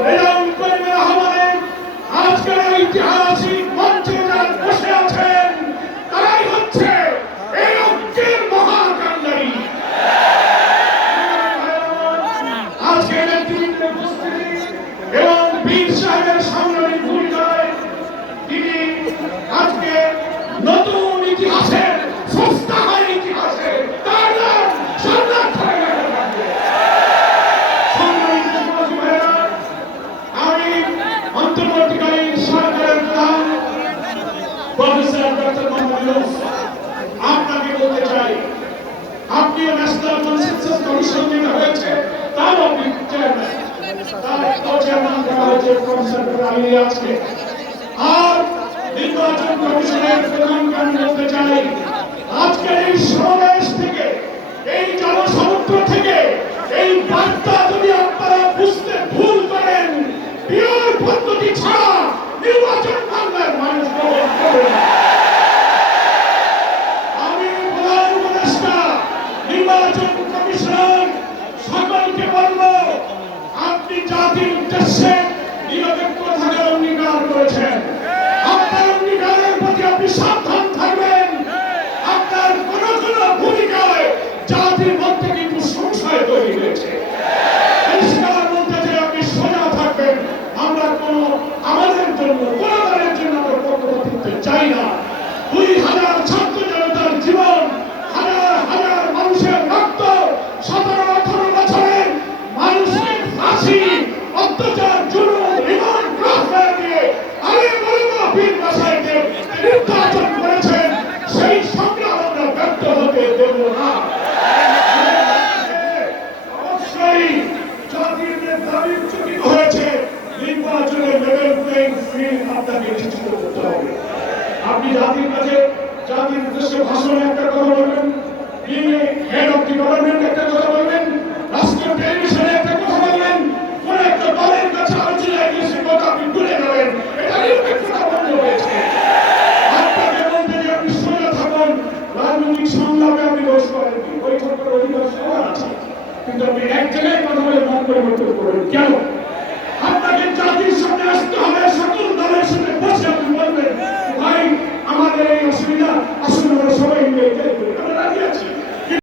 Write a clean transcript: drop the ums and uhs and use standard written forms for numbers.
রেজাউল করিম রহমানের আজকের ঐতিহাসিক মঞ্চে যারা বসে আছেন তারাই হচ্ছে এই ঐক্যের মহাকাঙ্গারী। আজকে নেতৃত্বে উপস্থিতি এবং বীর সাহেবের সামনের ভূমিকায় তিনি আজকে নতুন ইতিহাসের সস্তা হয় ইতিহাসে তার নাম সম্রাট হয়ে গেছে। আমি অন্তর্বর্তীকালীন সরকারের প্রধান প্রফেসর ডক্টর মোহাম্মদ ইউনূস আপনাকে বলতে চাই, আপনিও ন্যাশনাল কনসেনসাস কমিশন যেটা হয়েছে তার আপনি চেয়ারম্যান, তার চেয়ারম্যান করা হয়েছে প্রফেসর আলী আজকে। আর নির্বাচন কমিশনের প্রধানকে আমি বলতে চাই, আজকের এই সমাবেশ থেকে, এই জনসমুদ্র থেকে এই বার্তা যদি আপনারা বুঝতে ভুল করেন, পিওর পদ্ধতি ছাড়া নির্বাচন বাংলার মানুষ গ্রহণ করবে না। আমি প্রধান উপদেষ্টা নির্বাচন কমিশনার সকলকে বলবো, আপনি জাতির উদ্দেশ্যে নিরপেক্ষ থাকার অঙ্গীকার করেছেন। আপনার অঙ্গীকারের প্রতি আপনি সাবধান থাকবেন। আপনার কোন কোন ভূমিকায় জাতির মধ্যে কিন্তু সংশয় তৈরি হয়েছে। পরিষ্কার বলতে চাই, আপনি সোজা থাকবেন। আমরা আমাদের জন্য কোনবারের জন্য আমরা পক্ষপাতিত্ব চাই না। 2000 ছাত্র জনতার জীবন, হাজার হাজার মানুষের রক্ত, 17-18 বছরের মানুষের ফাঁসি, অত্যাচার, জুলুম, রিমান্ড, গ্রেফতার দিয়ে আমি বলবো বীর বাসাইকে নির্যাতন করেছেন, সেই সংগ্রাম আমরা ব্যর্থ হতে দেব না। অবশ্যই জাতির যে দাবি উচ্চারিত হয়েছে, নির্বাচনের লেভেল প্লেইং ফিল্ড আপনাকে নিশ্চিত করতে হবে। আপনি জাতির কাছে, জাতির উদ্দেশ্যে ভাষণে একটা কথা বলবেন, হেড অফ দি গভর্নমেন্ট একটা কথা বলবেন, রাষ্ট্রীয় টেলিভিশনে একটা কথা বলবেন, কোন একটা দলের কাছে আলোচনায় গিয়ে সে কথা আপনি তুলে নেবেন, এটা নিরপেক্ষতা বন্ধ হয়েছে। আপনাকে বলতে যে আপনি সোজা থাকুন, রাজনৈতিক সংলাপে আপনি দোষ করেননি, বৈঠক করার অধিকার সবার আছে, কিন্তু আপনি এক জায়গায় কথা বলে মত পরিবর্তন করবেন কেন? আপনাকে জাতির সামনে আসতে হবে, সকল দলের সাথে বসে আপনি বলবেন, ভাই আমাদের এই অসুবিধা,